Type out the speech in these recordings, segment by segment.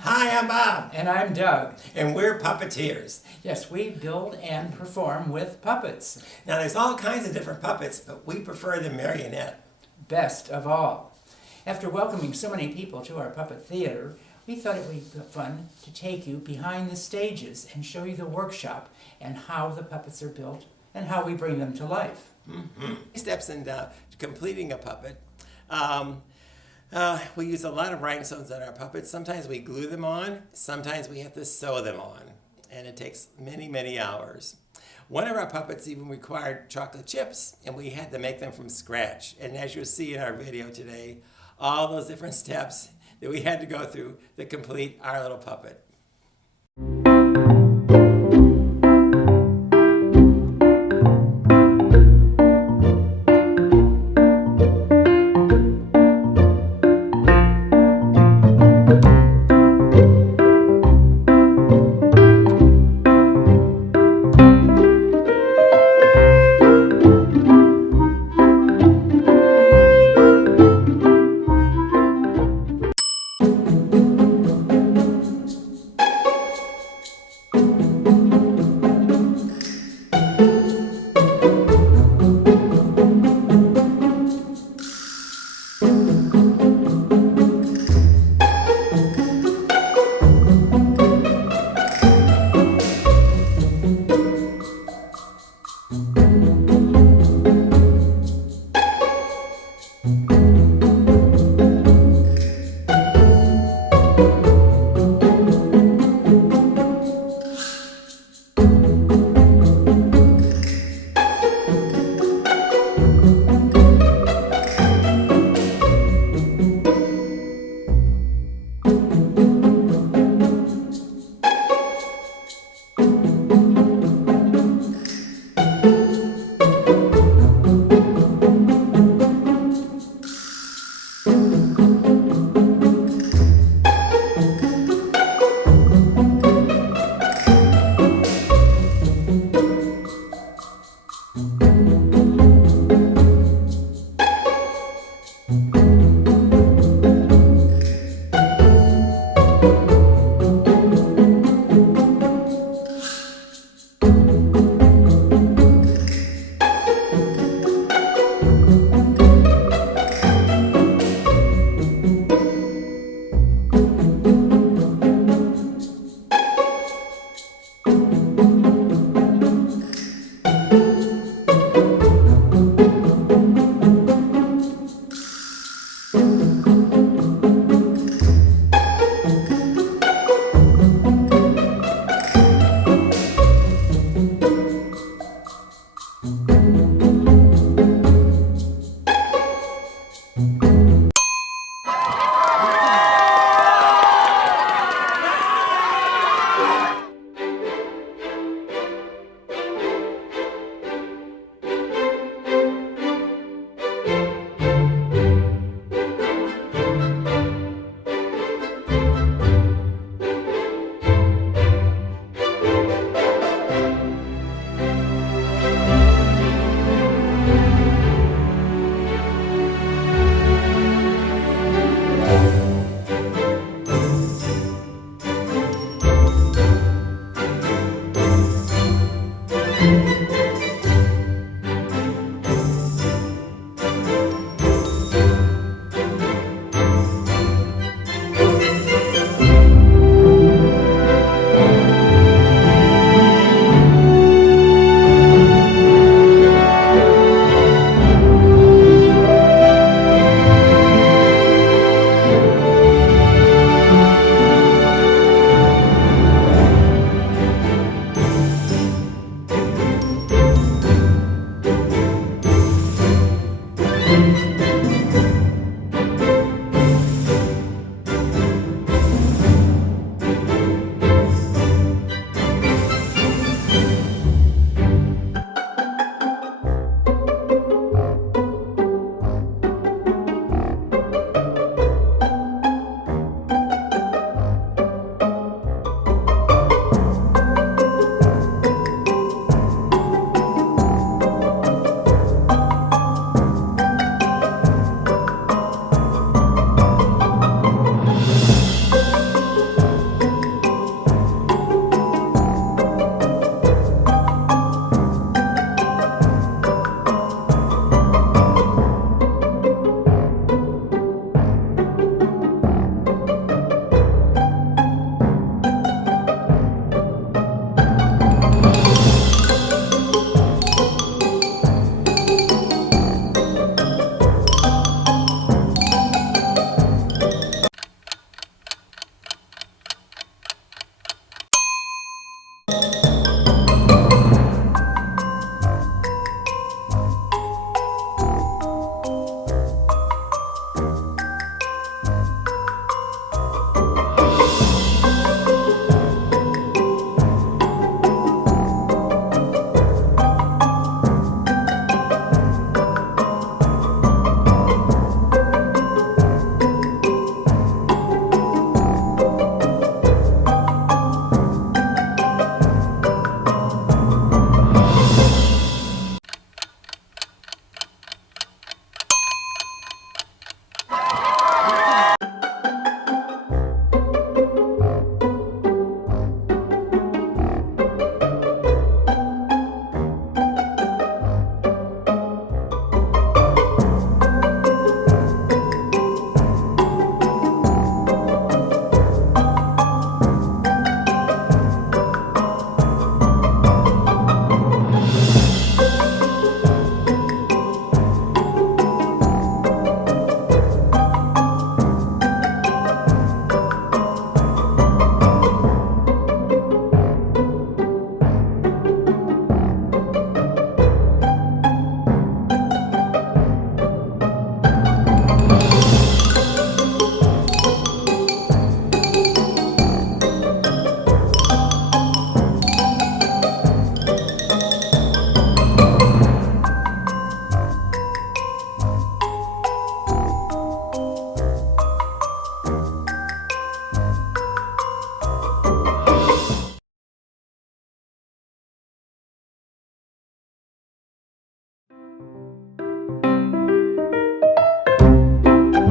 Hi, I'm Bob, And I'm Doug. and we're puppeteers. Yes, we build and perform with puppets. Now, there's all kinds of different puppets, but we prefer the marionette. Best of all. After welcoming so many people to our puppet theater, we thought it would be fun to take you behind the stages and show you the workshop and how the puppets are built and how we bring them to life. Steps in completing a puppet. We use a lot of rhinestones on our puppets. Sometimes we glue them on, sometimes we have to sew them on, and it takes many, many hours. One of our puppets even required chocolate chips, and we had to make them from scratch. And as you'll see in our video today, all those different steps that we had to go through to complete our little puppet.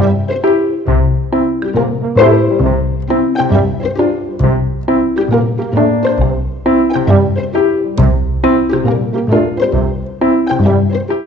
Thank you.